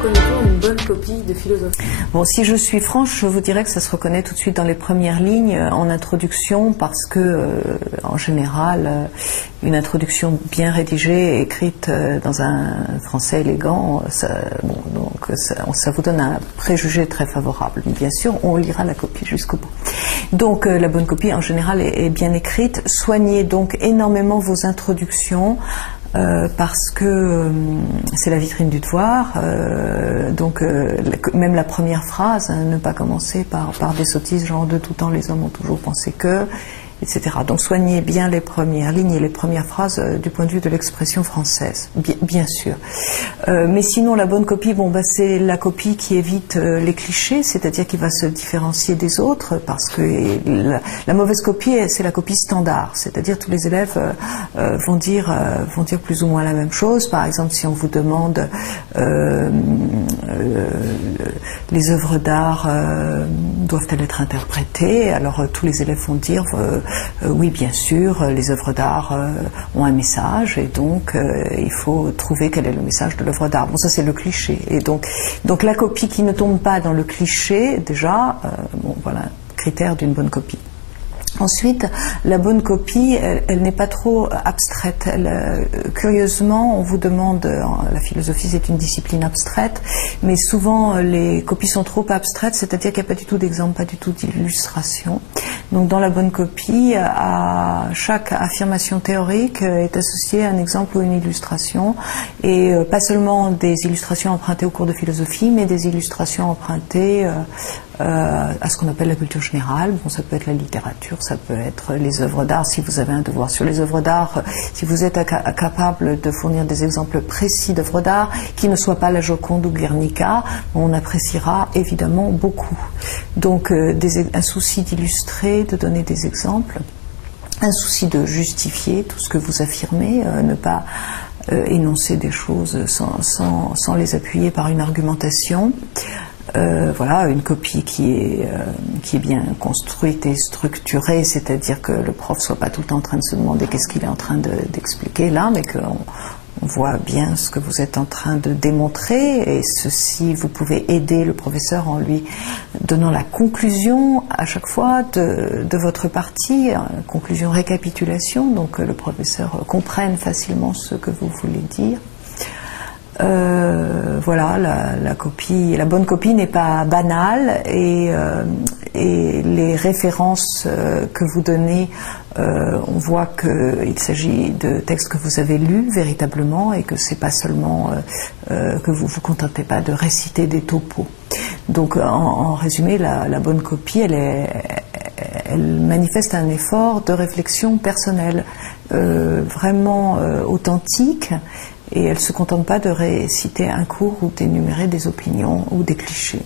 reconnaît-on une bonne copie de philosophie? Bon, si je suis franche, je vous dirais que ça se reconnaît tout de suite dans les premières lignes en introduction, parce que, en général, une introduction bien rédigée, écrite dans un français élégant, ça vous donne un préjugé très favorable. Bien sûr, on lira la copie jusqu'au bout. Donc, la bonne copie, en général, est bien écrite. Soignez donc énormément vos introductions. Parce que c'est la vitrine du devoir, même la première phrase, ne pas commencer par des sottises genre de tout temps les hommes ont toujours pensé que, etc. Donc soignez bien les premières lignes et les premières phrases du point de vue de l'expression française, bien sûr. Mais sinon la bonne copie, c'est la copie qui évite les clichés, c'est-à-dire qui va se différencier des autres, parce que la mauvaise copie, c'est la copie standard, c'est-à-dire tous les élèves vont dire plus ou moins la même chose. Par exemple, si on vous demande les œuvres d'art doivent-elles être interprétées, alors tous les élèves vont dire oui, bien sûr, les œuvres d'art ont un message, et donc il faut trouver quel est le message de l'œuvre d'art. Bon, ça c'est le cliché. Et donc la copie qui ne tombe pas dans le cliché, déjà, voilà, critère d'une bonne copie. Ensuite, la bonne copie, elle n'est pas trop abstraite. Curieusement, on vous demande, la philosophie c'est une discipline abstraite, mais souvent les copies sont trop abstraites, c'est-à-dire qu'il n'y a pas du tout d'exemple, pas du tout d'illustration. Donc dans la bonne copie, à chaque affirmation théorique est associé un exemple ou une illustration, et pas seulement des illustrations empruntées au cours de philosophie, mais des illustrations empruntées à ce qu'on appelle la culture générale. Bon, ça peut être la littérature, ça peut être les œuvres d'art. Si vous avez un devoir sur les œuvres d'art, si vous êtes capable de fournir des exemples précis d'œuvres d'art qui ne soient pas la Joconde ou Guernica, on appréciera évidemment beaucoup. Donc un souci d'illustrer, de donner des exemples, un souci de justifier tout ce que vous affirmez, ne pas énoncer des choses sans les appuyer par une argumentation. Voilà, une copie qui est bien construite et structurée, c'est-à-dire que le prof soit pas tout le temps en train de se demander qu'est-ce qu'il est en train d'expliquer là, mais qu'on voit bien ce que vous êtes en train de démontrer, et ceci, vous pouvez aider le professeur en lui donnant la conclusion à chaque fois de votre partie, conclusion récapitulation, donc que le professeur comprenne facilement ce que vous voulez dire. Voilà, la bonne copie n'est pas banale, et les références que vous donnez, on voit qu'il s'agit de textes que vous avez lus véritablement, et que c'est pas seulement que vous vous contentez pas de réciter des topos. Donc en résumé, la bonne copie, elle manifeste un effort de réflexion personnelle vraiment authentique, et elle ne se contente pas de réciter un cours ou d'énumérer des opinions ou des clichés.